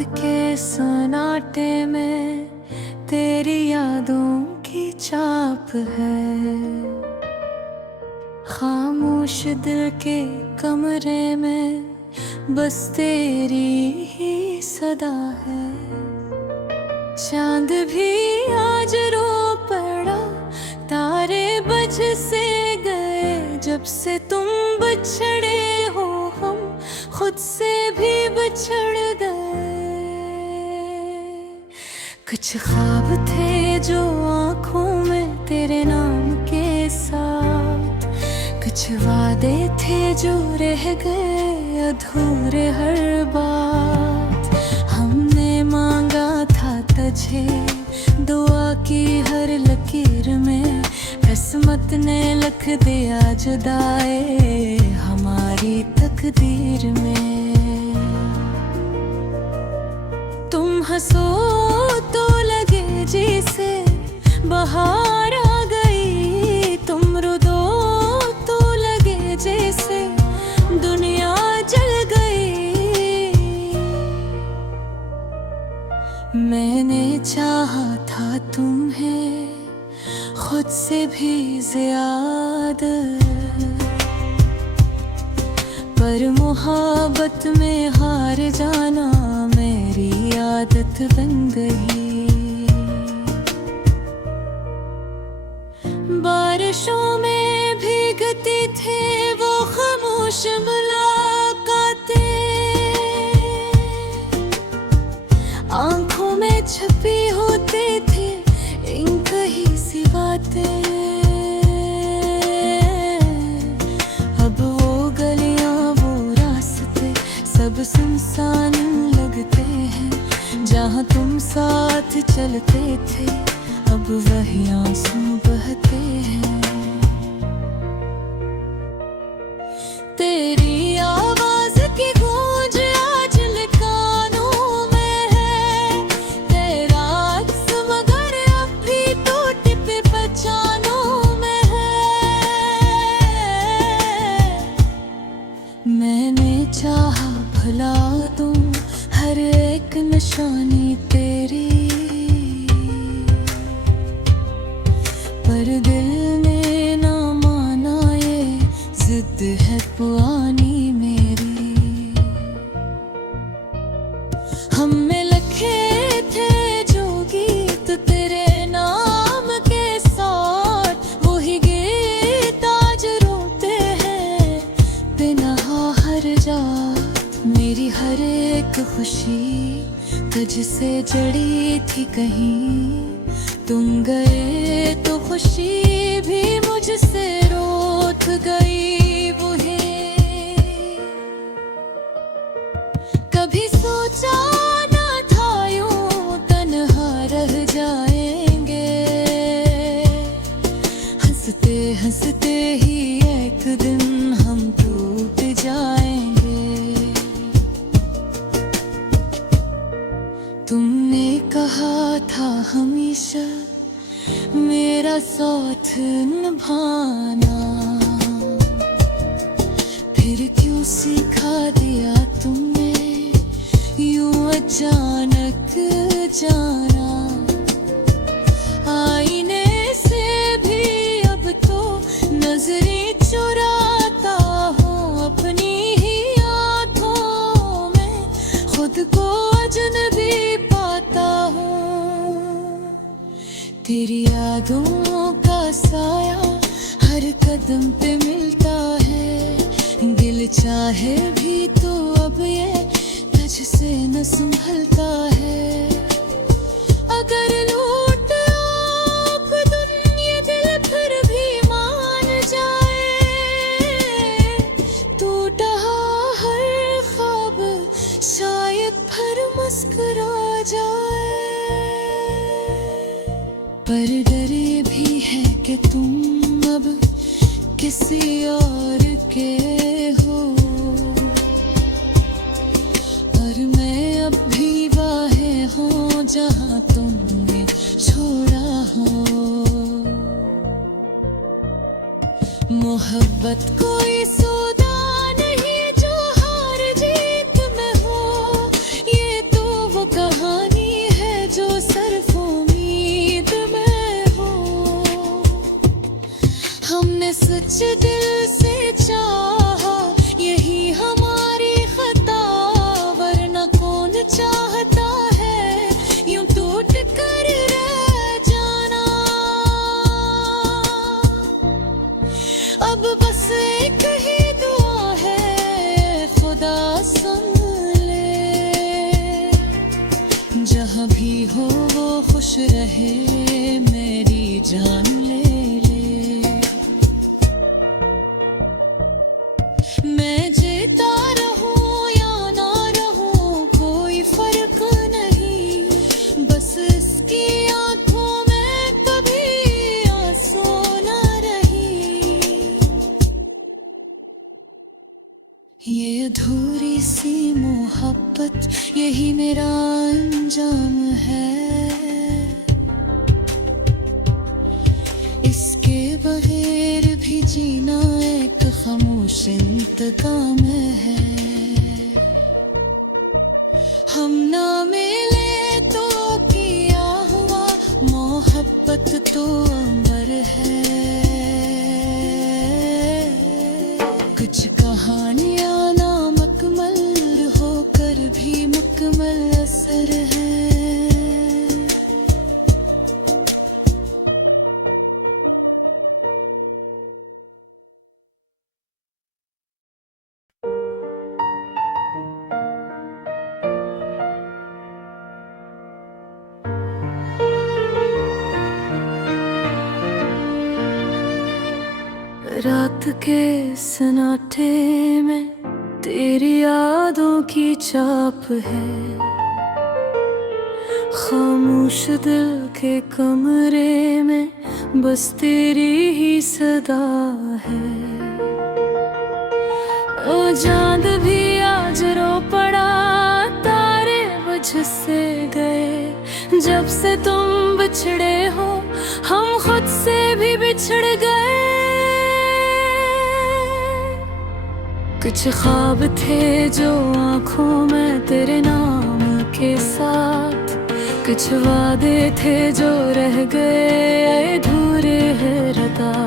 के सन्नाटे में तेरी यादों की छाप है। खामोश दिल के कमरे में बस तेरी ही सदा है। चांद भी आज रो पड़ा, तारे बज से गए। जब से तुम बिछड़े हो हम खुद से भी बिछड़ गए। कुछ ख्वाब थे जो आँखों में तेरे नाम के साथ, कुछ वादे थे जो रह गए अधूरे हर बात। हमने मांगा था तुझे दुआ की हर लकीर में, किस्मत ने लिख दिया जुदाई हमारी तकदीर में। तुम हंसो तो लगे जैसे बाहर आ गई, तुम रुदो तो लगे जैसे दुनिया जल गई। मैंने चाहा था तुम्हें खुद से भी ज्यादा, पर मोहब्बत में हार जाना मेरी आदत बन गई। बारिशों में भीगती थे वो खामोश मुलाकातें, आंखों में छुपी होते थे इन कही सी बातें। अब वो गलियां वो रास्ते सब सुनसान लगते हैं, जहाँ तुम साथ चलते थे अब वही आंसू बहते हैं। तेरी आवाज की गूंज आज कानों में है, तेरा अक्स मगर अब भी टूट पे पहचानों में है। मैंने चाहा भुला दूं हर एक निशानी तेरी, पर दिल ने ना माना ये जिद है पुरानी मेरी। हम में लिखे थे जो गीत तेरे नाम के साथ, वही गीत आज रोते हैं बेनहा हर जात। मेरी हर एक खुशी तुझसे जड़ी थी कहीं, तुम गए तो खुशी भी मुझसे रूठ गई। वही कभी सोचा ना था यूं तन्हा रह जाएंगे, हंसते हंसते ही एक दिन हम टूट जाएंगे। तुमने कहा था हमेशा मेरा साथ निभाना, फिर क्यों सिखा दिया तुमने यूं अचानक जाना। आईने से भी अब तो नजरें चुराता हूँ, अपनी ही आँखों में खुद को अजनबी पाता हूँ। तेरी यादों का साया हर कदम पे मिलता है, दिल चाहे भी तो अब ये तुझसे न संभलता है। अगर लूट आप दुनिया दिल फिर भी मान जाए, टूटा हर ख्वाब शायद फिर मुस्कुरा जाए। पर डर ये भी है कि तुम अब किसी और के हो, और मैं अब भी वाहे हूँ जहाँ तुमने छोड़ा हो। मोहब्बत कोई सौदा नहीं जो हार जीत में हो, ये तो सच दिल से चाहा, यही हमारी खता, वरना कौन चाहता है यूं टूट कर रह जाना। अब बस एक ही दुआ है, खुदा सुन ले, जहाँ भी हो वो खुश रहे, मेरी जान ले ले। मैं जीता रहूं या ना रहूं कोई फर्क नहीं, बस इसकी आंखों में कभी आंसू ना रही। ये अधूरी सी मोहब्बत, यही मेरा अंजाम है, इसके बगैर भी जीना एक खामोश इंतकाम है। हम ना मिले तो किया हुआ, मोहब्बत तो अमर है। कुछ कहानियां ना मुकम्मल होकर भी मुकम्मल असर है। रात के सन्नाटे में तेरी यादों की चाप है, खामोश दिल के कमरे में बस तेरी ही सदा है। ओ चांद भी आज रो पड़ा, तारे वजह से गए, जब से तुम बिछड़े हो हम खुद से भी बिछड़ गए। कुछ ख्वाब थे जो आँखों में तेरे नाम के साथ, कुछ वादे थे जो रह गए अधूरे हृदय।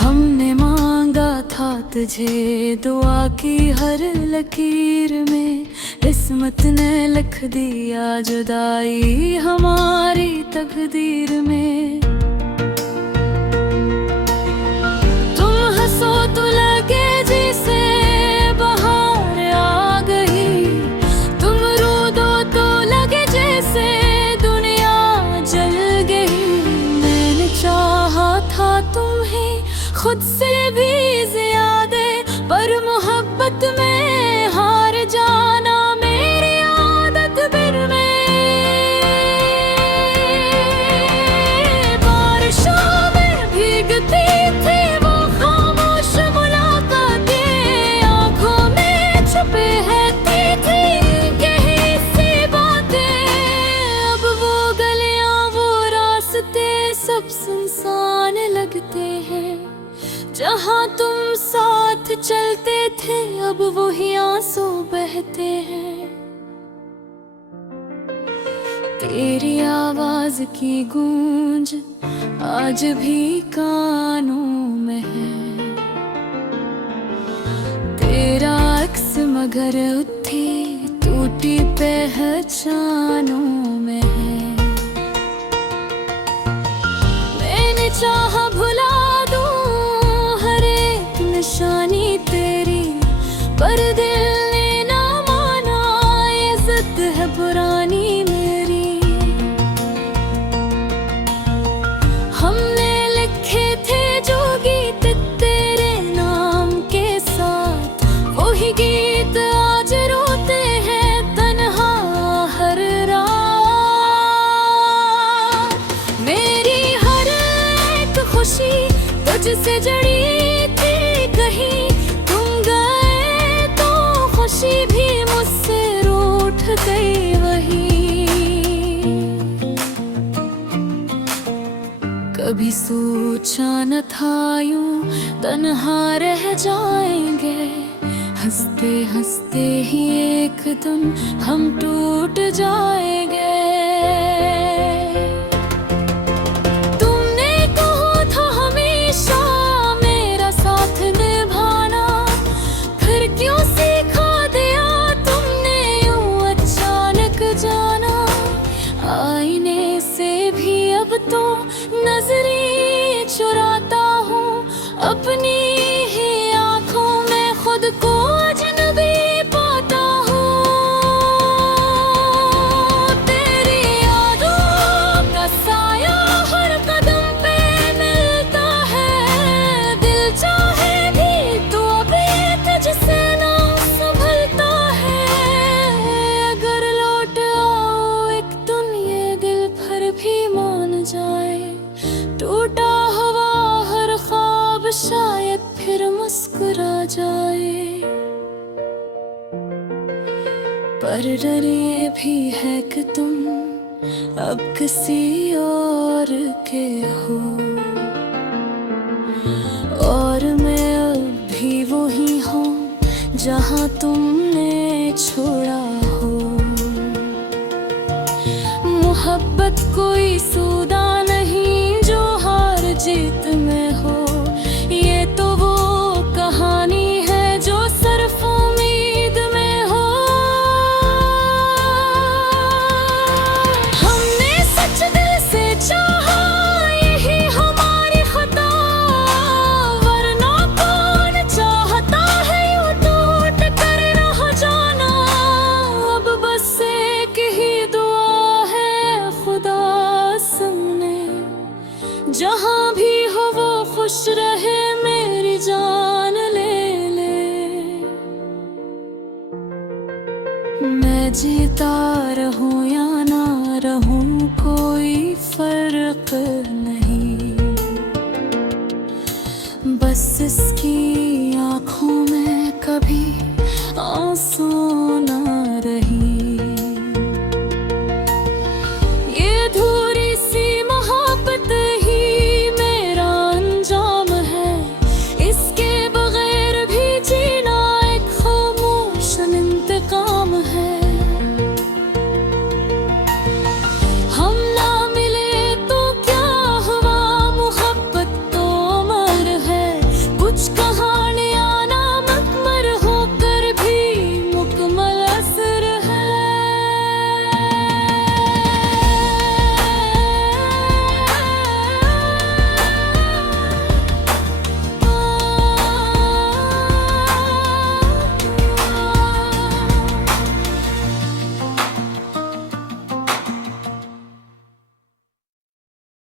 हमने मांगा था तुझे दुआ की हर लकीर में, किस्मत ने लिख दिया जुदाई हमारी तकदीर में। तुम हंसो तो लगे जैसे बहार आ गई, तुम रो दो तो लगे जैसे दुनिया जल गई। मैंने चाहा था तुम्हें खुद से भी ज्यादा, पर मोहब्बत में हार जाना मेरी आदत फिर में। बारिशों में भीगती थी वो खामोश मुलाकातें, आंखों में छुपे रहती थी यही सी बातें। अब वो गलियां वो रास्ते सब सुनसान लगते हैं, जहाँ तुम साथ चलते थे अब वही आंसू बहते हैं। तेरी आवाज की गूंज आज भी कानों में है, तेरा अक्स मगर उठी टूटी पहचानों में है। मैंने चाहा भुला निशानी तेरी, पर दिल ने ना माना, ये जिद है पुरानी मेरी। हमने लिखे थे जो गीत तेरे नाम के साथ, वही गीत आज रोते हैं तन्हा हर रात। मेरी हर एक खुशी तुझसे जड़ी कहीं, तुम गए तो खुशी भी मुझसे रूठ गई वही। कभी सोचा न था यूं तन्हा रह जाएंगे, हंसते हंसते ही एक दिन हम टूट जाएंगे। तुमने कहा था हमेशा मेरा साथ निभाना, फिर क्यों सिखा दिया तुमने यूं अचानक जाना। आईने से भी अब तो नजरें चुराता हूँ, अपनी ही आंखों में खुद को अजनबी पाता हूँ। तेरी यादों का साया हर कदम पे मिलता है, दिल चाहे भी तो अभी तुझसे ना संभलता है। अगर लौट आओ एक दिन ये दिल फिर भी मान जाए, टूटा हुआ हर ख्वाब शायद फिर मुस्कुरा जाए। पर डर ये भी है कि तुम अब किसी और के हो, और मैं अब भी वही हूँ जहाँ तुमने छोड़ा हो। मोहब्बत कोई सौदा नहीं जो हार जीत में हो, ये तो वो कहानी है जो सिर्फ उम्मीद में हो। हमने सच दिल से चाहा, यही हमारी खता, वरना कौन चाहता है यूं टूट कर रह जाना। अब बस एक ही दुआ है खुदा सुने, जहाँ भी हो वो खुश रहे, मेरी जान ले ले। मैं जीता रहूं या ना रहूं कोई फर्क नहीं, बस इसकी आंखों में कभी आंसू ना रही। ये धूरी सी मोहब्बत ही मेरा अंजाम है, इसके बगैर भी जीना एक खामोश इंतकाम है।